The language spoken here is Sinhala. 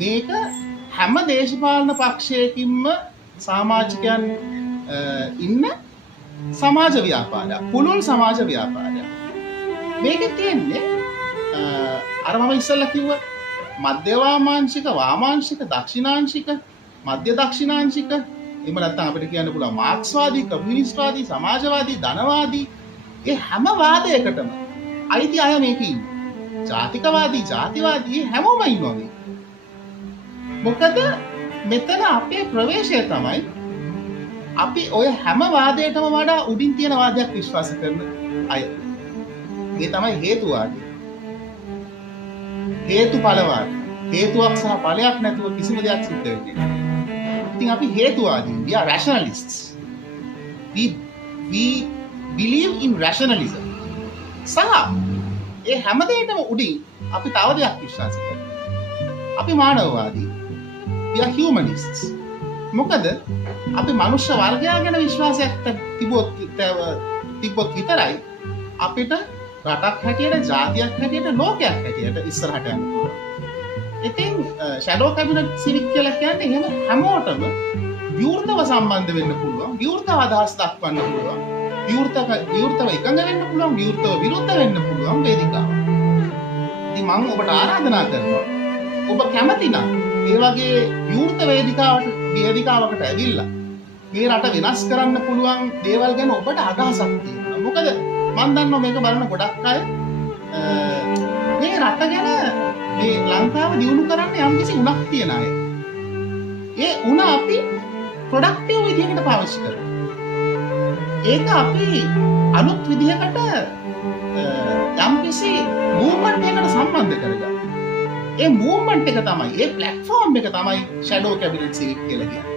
මේක හැම දේශපාලන පක්ෂයකින්ම සමාජිකයන් ඉන්න සමාජ ව්‍යාපාරයක්, පුළුල් සමාජ ව්‍යාපාරයක්. මේකේ තියෙන්නේ අර මම ඉස්සෙල්ලා කිව්ව මධ්‍යවාමාංශික, වාමාංශික, දක්ෂිණාංශික, මධ්‍ය දක්ෂිණාංශික, එහෙම නැත්නම් අපිට කියන්න පුළුවන් මාක්ස්වාදී, කම්යුනිස්ට්වාදී, සමාජවාදී, ධනවාදී, ඒ හැම වාදයකටම අයිති අය මේකේ ඉන්නේ. ජාතිකවාදී, ජාතිවාදී හැමෝම ඉන්නවා මේ. මොකද මෙතන අපේ ප්‍රවේශය තමයි අපි ඔය හැම වාදයකටම වඩා උඩින් තියෙන වාදයක් විශ්වාස කරන අය. මේ තමයි හේතුවාදී. හේතුඵලවාදී. හේතුවක් සහ ඵලයක් නැතුව කිසිම දෙයක් සිද්ධ වෙන්නේ නැහැ. ඉතින් අපි හේතුවාදී. We are rationalists. We believe in rationalism. සහ ඒ හැම දෙයකම උඩින් අපි තව දෙයක් විශ්වාස කරනවා. අපි මානවවාදී. We are humanists. මොකද අපි මනුෂ්‍ය වර්ගය ගැන විශ්වාසයක් තිබ්බොත් විතරයි අපිට රටක් හැටියට, ජාතියක් හැටියට, ලෝකයක් හැටියට ඉස්සරහට යන්න පුළුවන්. ඉතින් ෂැඩෝ කැබිනට් සිවික් කියලා කියන්නේ එහෙම හැමෝටම විවෘතව සම්බන්ධ වෙන්න පුළුවන්, විවෘතව අදහස් දක්වන්න පුළුවන්, විවෘතව එකඟ වෙන්න පුළුවන්, විවෘතව විරුද්ධ වෙන්න පුළුවන් වේදිකාවක්. ඉතින් මම ඔබට ආරාධනා කරනවා ඔබ කැමති නම් ඒ වගේ විවෘත වේදිකාවකට ඇවිල්ලා මේ රට වෙනස් කරන්න පුළුවන් දේවල් ගැන ඔබට අදහසක් තියෙනවා. මොකද මම දන්නවා මේක බලන ගොඩක් අය මේ රට ගැන මේ ලංකාව දියුණු කරන්න යම්කිසි උණක් තියන අය. ඒ උණ අපි ප්‍රොඩක්ටිව් විදිහකට පාවිච්චි කරනවා. ඒක අපි අලුත් විදිහකට යම්කිසි මූව්මන්ට් එකකට සම්බන්ධ කරගන්නවා. ඒ මූව්මන්ට් එක තමයි, ඒ ප්ලැට්ෆෝම් එක තමයි ෂැඩෝ කැබිනට් සිවික් කියලා කියන්නේ.